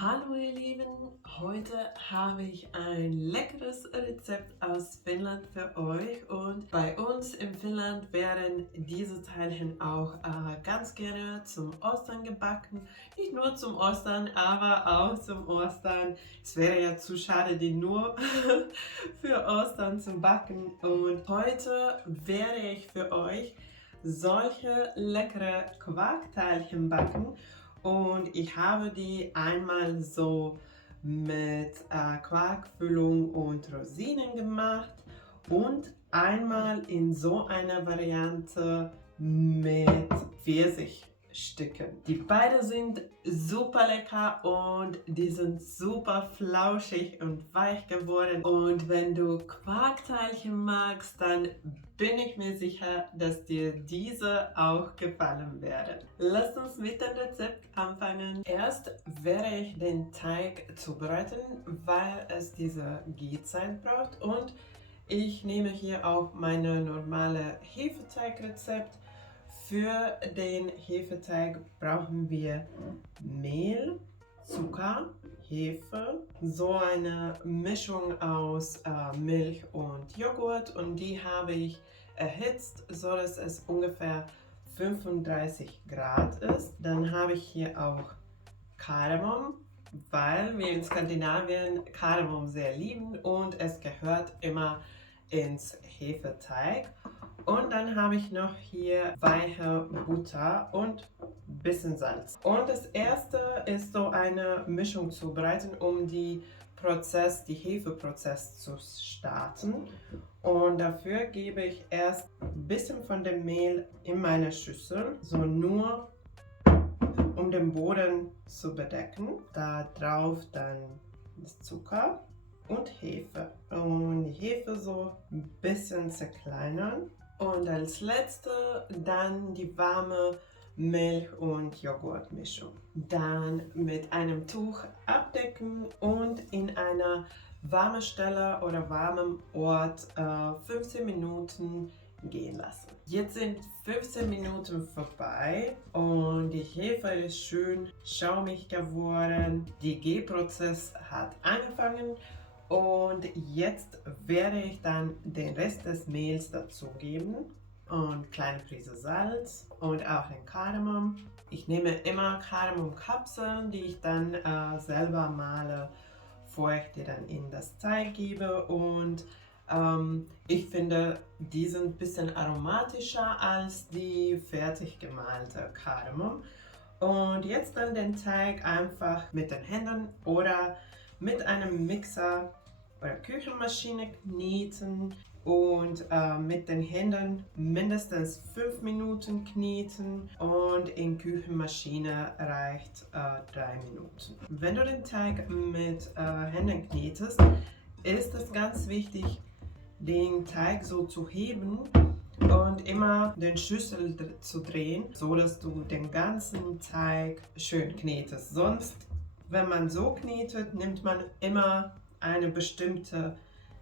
Hallo ihr Lieben, heute habe ich ein leckeres Rezept aus Finnland für euch und bei uns in Finnland werden diese Teilchen auch ganz gerne zum Ostern gebacken. Nicht nur zum Ostern, aber auch zum Ostern. Es wäre ja zu schade, die nur für Ostern zu backen und heute werde ich für euch solche leckere Quarkteilchen backen. Und ich habe die einmal so mit Quarkfüllung und Rosinen gemacht und einmal in so einer Variante mit Pfirsichstücken. Die beiden sind super lecker und die sind super flauschig und weich geworden. Und wenn du Quarkteilchen magst, dann bin ich mir sicher, dass dir diese auch gefallen werden. Lasst uns mit dem Rezept anfangen. Erst werde ich den Teig zubereiten, weil es diese Gierzeit braucht und ich nehme hier auch meine normale Hefeteigrezept. Für den Hefeteig brauchen wir Mehl, Zucker, Hefe, so eine Mischung aus Milch und Joghurt und die habe ich erhitzt, so dass es ungefähr 35 Grad ist. Dann habe ich hier auch Kardamom, weil wir in Skandinavien Kardamom sehr lieben und es gehört immer ins Hefeteig. Und dann habe ich noch hier weiche Butter und ein bisschen Salz. Und das erste ist so eine Mischung zubereiten, um die Hefeprozess zu starten. Und dafür gebe ich erst ein bisschen von dem Mehl in meine Schüssel, so nur um den Boden zu bedecken. Da drauf dann das Zucker und Hefe. Und die Hefe so ein bisschen zerkleinern. Und als letzte dann die warme Milch- und Joghurtmischung. Dann mit einem Tuch abdecken und in einer warmen Stelle oder warmen Ort 15 Minuten gehen lassen. Jetzt sind 15 Minuten vorbei und die Hefe ist schön schaumig geworden. Der Gärprozess hat angefangen und jetzt werde ich dann den Rest des Mehls dazugeben und kleine Prise Salz und auch den Kardamom. Ich nehme immer Kardamomkapseln, die ich dann selber male, bevor ich die dann in das Teig gebe und ich finde, die sind ein bisschen aromatischer als die fertig gemalte Kardamom. Und jetzt dann den Teig einfach mit den Händen oder mit einem Mixer oder Küchenmaschine kneten und mit den Händen mindestens 5 Minuten kneten und in Küchenmaschine reicht 3 Minuten. Wenn du den Teig mit Händen knetest, ist es ganz wichtig, den Teig so zu heben und immer den Schüssel zu drehen, so dass du den ganzen Teig schön knetest. Sonst, wenn man so knetet, nimmt man immer eine bestimmte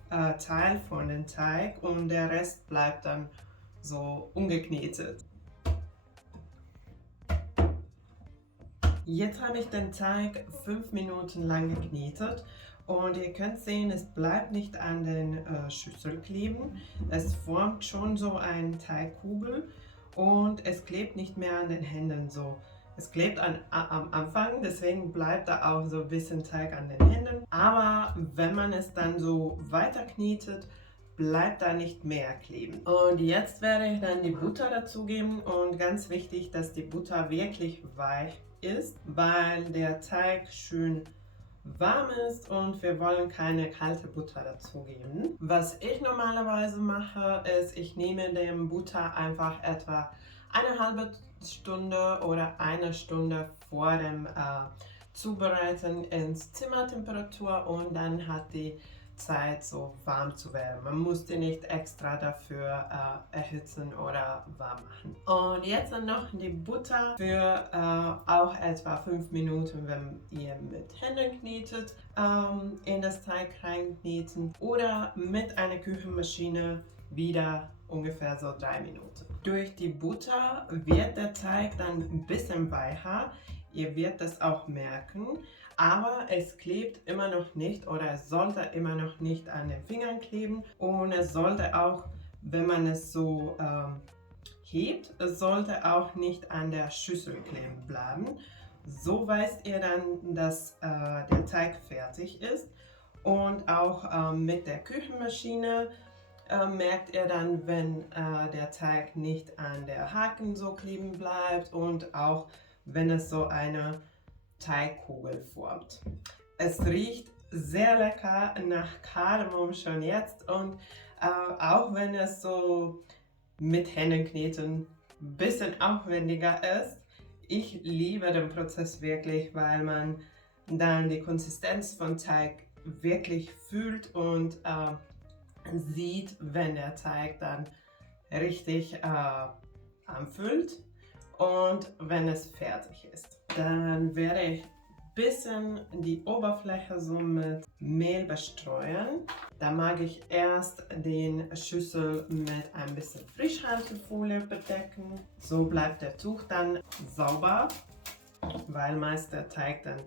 Teil von dem Teig und der Rest bleibt dann so ungeknetet. Jetzt habe ich den Teig 5 Minuten lang geknetet und ihr könnt sehen, es bleibt nicht an den Schüssel kleben. Es formt schon so eine Teigkugel und es klebt nicht mehr an den Händen so. Es klebt am Anfang, deswegen bleibt da auch so ein bisschen Teig an den Händen. Aber wenn man es dann so weiter knetet, bleibt da nicht mehr kleben. Und jetzt werde ich dann die Butter dazugeben und ganz wichtig, dass die Butter wirklich weich ist, weil der Teig schön warm ist und wir wollen keine kalte Butter dazugeben. Was ich normalerweise mache, ist, ich nehme den Butter einfach etwa eine halbe Stunde oder eine Stunde vor dem Zubereiten ins Zimmertemperatur und dann hat die Zeit so warm zu werden. Man muss die nicht extra dafür erhitzen oder warm machen. Und jetzt dann noch die Butter für auch etwa 5 Minuten, wenn ihr mit Händen knetet, in das Teig reinkneten oder mit einer Küchenmaschine wieder ungefähr so 3 Minuten. Durch die Butter wird der Teig dann ein bisschen weicher. Ihr werdet das auch merken, aber es klebt immer noch nicht oder es sollte immer noch nicht an den Fingern kleben und es sollte auch, wenn man es so hebt, es sollte auch nicht an der Schüssel kleben bleiben. So weißt ihr dann, dass der Teig fertig ist. Und auch mit der Küchenmaschine merkt ihr dann, wenn der Teig nicht an der Haken so kleben bleibt und auch wenn es so eine Teigkugel formt. Es riecht sehr lecker nach Kardamom schon jetzt und auch wenn es so mit Händenkneten ein bisschen aufwendiger ist, ich liebe den Prozess wirklich, weil man dann die Konsistenz von Teig wirklich fühlt und sieht, wenn der Teig dann richtig anfüllt und wenn es fertig ist. Dann werde ich ein bisschen die Oberfläche so mit Mehl bestreuen. Da mag ich erst den Schüssel mit ein bisschen Frischhaltefolie bedecken. So bleibt der Tuch dann sauber, weil meist der Teig dann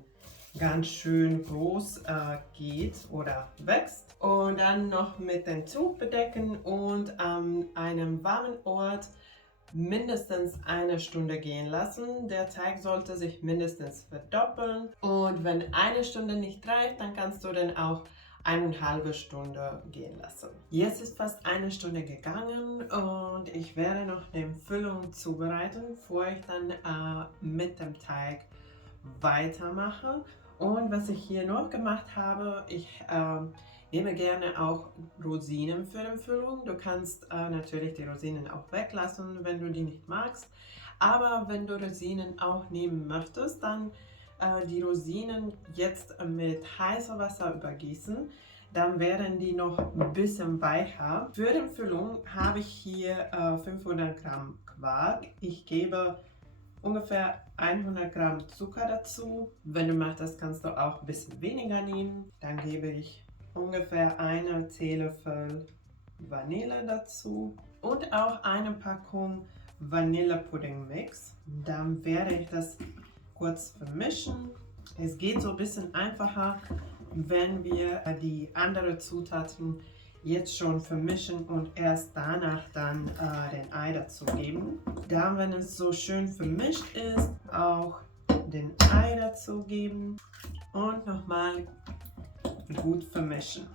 ganz schön groß geht oder wächst. Und dann noch mit dem Tuch bedecken und an einem warmen Ort mindestens eine Stunde gehen lassen. Der Teig sollte sich mindestens verdoppeln und wenn eine Stunde nicht reicht, dann kannst du dann auch 1,5 Stunde gehen lassen. Jetzt ist fast eine Stunde gegangen und ich werde noch die Füllung zubereiten, bevor ich dann mit dem Teig weitermache. Und was ich hier noch gemacht habe, ich nehme gerne auch Rosinen für die Füllung. Du kannst natürlich die Rosinen auch weglassen, wenn du die nicht magst. Aber wenn du Rosinen auch nehmen möchtest, dann die Rosinen jetzt mit heißem Wasser übergießen. Dann werden die noch ein bisschen weicher. Für die Füllung habe ich hier 500 Gramm Quark. Ich gebe ungefähr 100 Gramm Zucker dazu. Wenn du möchtest, kannst du auch ein bisschen weniger nehmen. Dann gebe ich ungefähr einen Teelöffel Vanille dazu und auch eine Packung Vanillepudding-Mix. Dann werde ich das kurz vermischen. Es geht so ein bisschen einfacher, wenn wir die anderen Zutaten jetzt schon vermischen und erst danach dann den Ei dazu geben. Dann, wenn es so schön vermischt ist, auch den Ei dazu geben und nochmal gut vermischen.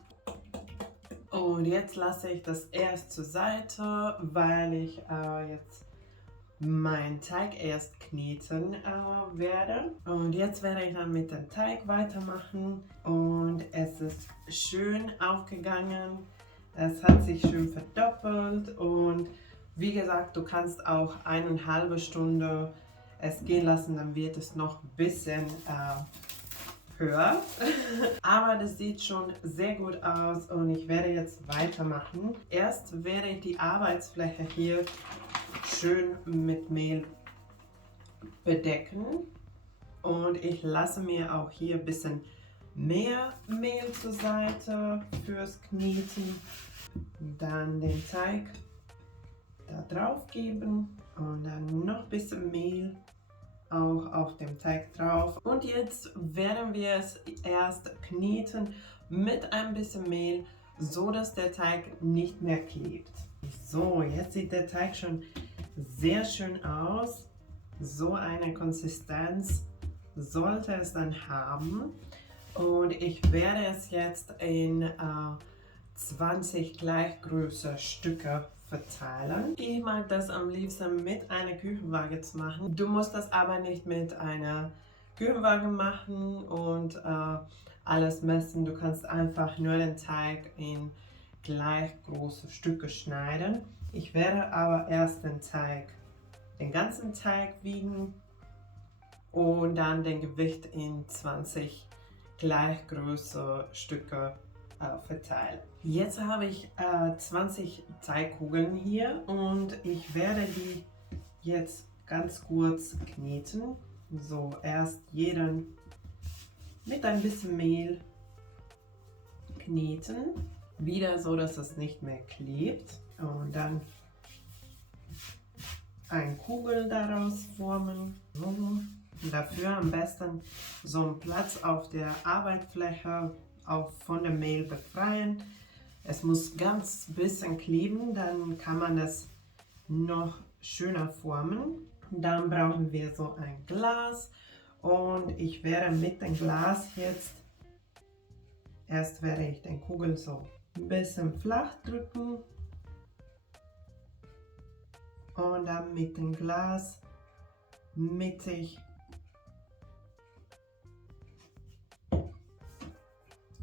Und jetzt lasse ich das erst zur Seite, weil ich jetzt meinen Teig erst kneten werde. Und jetzt werde ich dann mit dem Teig weitermachen und es ist schön aufgegangen. Es hat sich schön verdoppelt und wie gesagt, du kannst auch 1,5 Stunde es gehen lassen, dann wird es noch ein bisschen höher. Aber das sieht schon sehr gut aus und ich werde jetzt weitermachen. Erst werde ich die Arbeitsfläche hier schön mit Mehl bedecken und ich lasse mir auch hier ein bisschen mehr Mehl zur Seite fürs Kneten. Dann den Teig da drauf geben und dann noch ein bisschen Mehl auch auf dem Teig drauf. Und jetzt werden wir es erst kneten mit ein bisschen Mehl, so dass der Teig nicht mehr klebt. So, jetzt sieht der Teig schon sehr schön aus. So eine Konsistenz sollte es dann haben. Und ich werde es jetzt in 20 gleich große Stücke verteilen. Ich mag das am liebsten mit einer Küchenwaage zu machen. Du musst das aber nicht mit einer Küchenwaage machen und alles messen. Du kannst einfach nur den Teig in gleich große Stücke schneiden. Ich werde aber erst den ganzen Teig wiegen und dann den Gewicht in 20 gleich große Stücke verteilen. Jetzt habe ich 20 Teigkugeln hier und ich werde die jetzt ganz kurz kneten. So, erst jeden mit ein bisschen Mehl kneten, wieder so, dass es nicht mehr klebt und dann eine Kugel daraus formen. So. Dafür am besten so einen Platz auf der Arbeitsfläche auch von dem Mehl befreien. Es muss ganz bisschen kleben, dann kann man es noch schöner formen. Dann brauchen wir so ein Glas und ich werde mit dem Glas jetzt, erst werde ich den Kugel so ein bisschen flach drücken und dann mit dem Glas mittig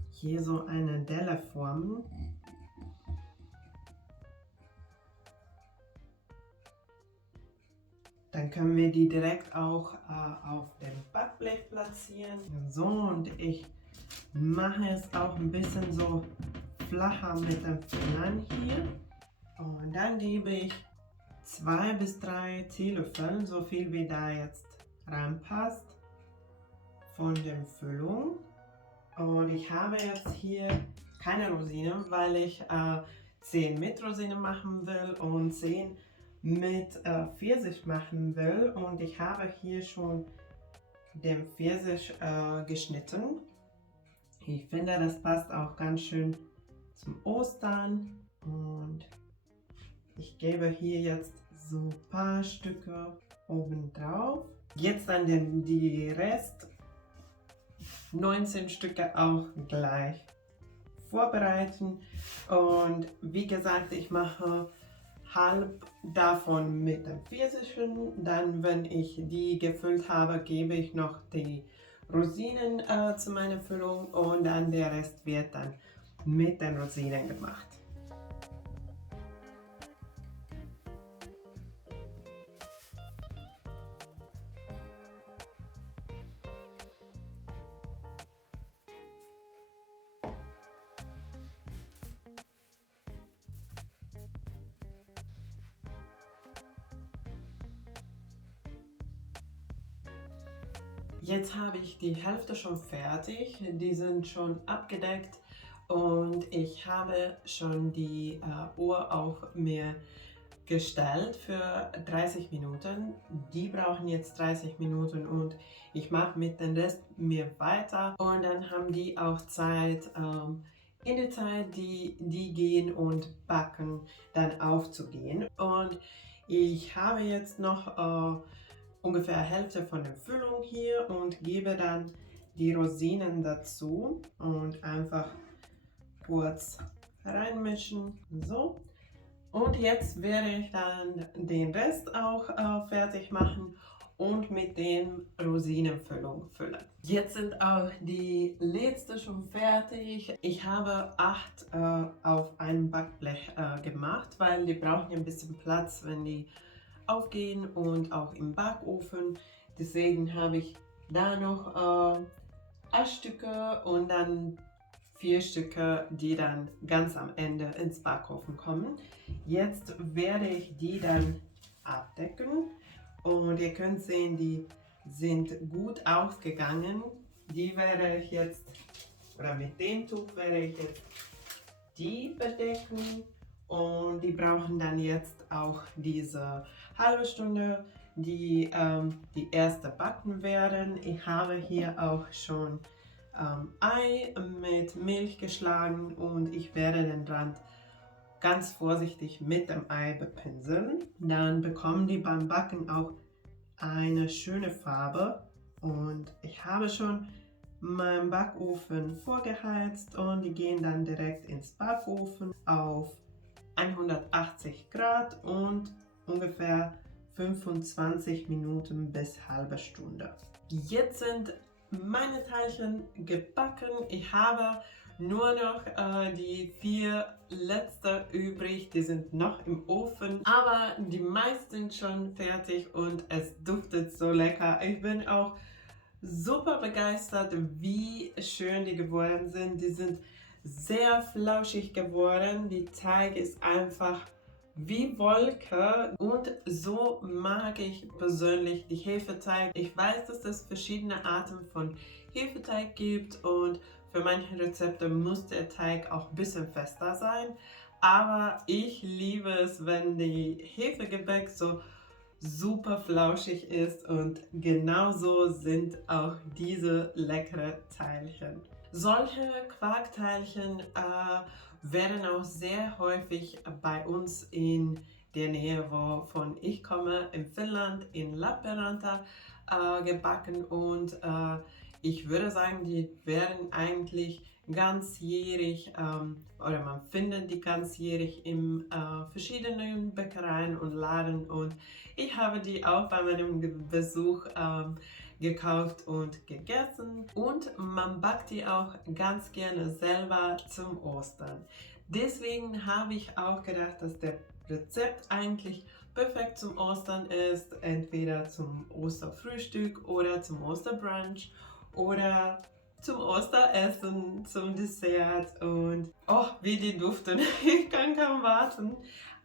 hier so eine Delle formen. Dann können wir die direkt auch auf dem Backblech platzieren. So, und ich mache es auch ein bisschen so flacher mit den Fingern hier. Und dann gebe ich 2 bis 3 Teelöffel, so viel wie da jetzt reinpasst, von der Füllung. Und ich habe jetzt hier keine Rosinen, weil ich 10 mit Rosinen machen will und 10 mit Pfirsich machen will. Und ich habe hier schon den Pfirsich geschnitten. Ich finde, das passt auch ganz schön zum Ostern. Und ich gebe hier jetzt so ein paar Stücke oben drauf. Jetzt dann die Rest 19 Stücke auch gleich vorbereiten. Und wie gesagt, ich mache halb davon mit den Pfirsichen. Dann, wenn ich die gefüllt habe, gebe ich noch die Rosinen zu meiner Füllung und dann der Rest wird dann mit den Rosinen gemacht. Jetzt habe ich die Hälfte schon fertig, die sind schon abgedeckt und ich habe schon die Uhr auf mir gestellt für 30 Minuten. Die brauchen jetzt 30 Minuten und ich mache mit dem Rest mir weiter und dann haben die auch Zeit, in der Zeit, die gehen und backen, dann aufzugehen. Und ich habe jetzt noch ungefähr Hälfte von der Füllung hier und gebe dann die Rosinen dazu und einfach kurz reinmischen. So. Und jetzt werde ich dann den Rest auch fertig machen und mit dem Rosinenfüllung füllen. Jetzt sind auch die letzte schon fertig. Ich habe 8 auf einem Backblech gemacht, weil die brauchen ein bisschen Platz, wenn die aufgehen und auch im Backofen. Deswegen habe ich da noch 8 Stücke und dann 4 Stücke, die dann ganz am Ende ins Backofen kommen. Jetzt werde ich die dann abdecken und ihr könnt sehen, die sind gut aufgegangen. Die werde ich jetzt, oder mit dem Tuch werde ich jetzt die bedecken. Und die brauchen dann jetzt auch diese halbe Stunde, die erste backen werden. Ich habe hier auch schon Ei mit Milch geschlagen und ich werde den Rand ganz vorsichtig mit dem Ei bepinseln. Dann bekommen die beim Backen auch eine schöne Farbe. Und ich habe schon meinen Backofen vorgeheizt und die gehen dann direkt ins Backofen auf 180 Grad und ungefähr 25 Minuten bis halbe Stunde. Jetzt sind meine Teilchen gebacken. Ich habe nur noch die 4 letzte übrig, die sind noch im Ofen, aber die meisten sind schon fertig und es duftet so lecker. Ich bin auch super begeistert, wie schön die geworden sind. Die sind sehr flauschig geworden. Die Teig ist einfach wie Wolke und so mag ich persönlich die Hefeteig. Ich weiß, dass es verschiedene Arten von Hefeteig gibt und für manche Rezepte muss der Teig auch ein bisschen fester sein. Aber ich liebe es, wenn die Hefegebäck so super flauschig ist und genauso sind auch diese leckeren Teilchen. Solche Quarkteilchen werden auch sehr häufig bei uns in der Nähe, wovon ich komme, in Finnland, in Lappeenranta gebacken und ich würde sagen, die werden eigentlich ganzjährig oder man findet die ganzjährig in verschiedenen Bäckereien und Läden und ich habe die auch bei meinem Besuch gekauft und gegessen und man backt die auch ganz gerne selber zum Ostern. Deswegen habe ich auch gedacht, dass der Rezept eigentlich perfekt zum Ostern ist, entweder zum Osterfrühstück oder zum Osterbrunch oder zum Osteressen, zum Dessert und oh, wie die duften. Ich kann kaum warten,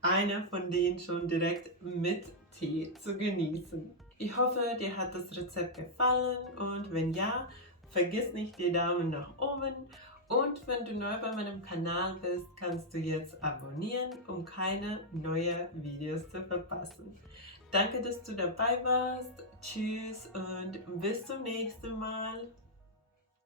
eine von denen schon direkt mit Tee zu genießen. Ich hoffe, dir hat das Rezept gefallen und wenn ja, vergiss nicht den Daumen nach oben und wenn du neu bei meinem Kanal bist, kannst du jetzt abonnieren, um keine neuen Videos zu verpassen. Danke, dass du dabei warst. Tschüss und bis zum nächsten Mal.